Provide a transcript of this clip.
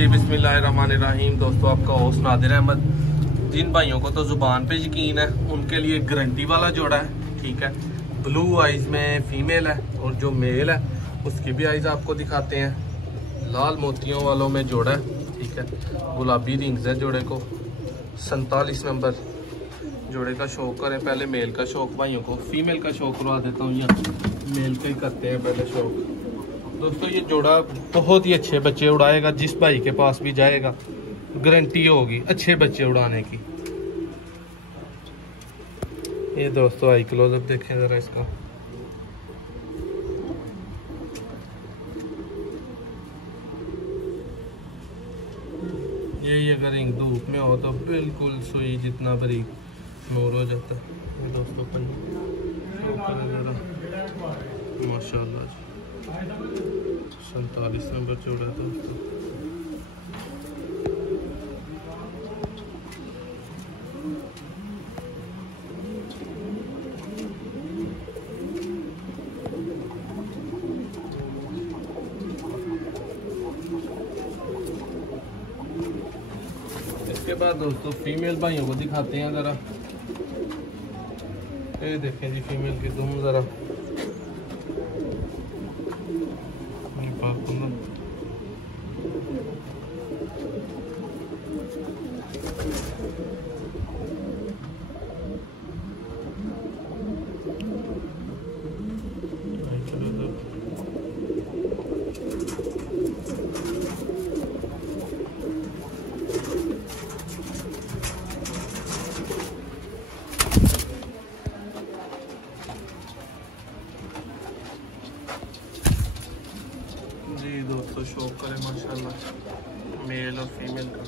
जी बिस्मिल्लाहिर्रहमानिर्रहीम। दोस्तों, आपका होस्ट नादिर अहमद। जिन भाइयों को तो ज़ुबान पे यकीन है उनके लिए गारंटी वाला जोड़ा है, ठीक है। ब्लू आइज़ में फ़ीमेल है और जो मेल है उसकी भी आइज़ आपको दिखाते हैं। लाल मोतियों वालों में जोड़ा है, ठीक है। गुलाबी रिंग्स है जोड़े को। 47 नंबर जोड़े का शौक करें। पहले मेल का शौक भाइयों को, फीमेल का शौक करवा देता हूँ, या मेल का ही करते हैं पहले शौक। दोस्तों, ये जोड़ा बहुत ही अच्छे बच्चे उड़ाएगा। जिस भाई के पास भी जाएगा गारंटी होगी अच्छे बच्चे उड़ाने की। ये दोस्तों आई क्लोजअप देखें ज़रा इसका। ये अगर इंक धूप में हो तो बिल्कुल सुई जितना बारीक नूर हो जाता है। ये दोस्तों ज़रा माशाल्लाह जी। 47 नंबर जोड़ा दोस्तों। इसके बाद दोस्तों फीमेल भाइयों को दिखाते हैं ज़रा। ये देखें जी फीमेल की दुम ज़रा। जी दोस्तों, शौक करें माशाल्लाह मेल और फीमेल का।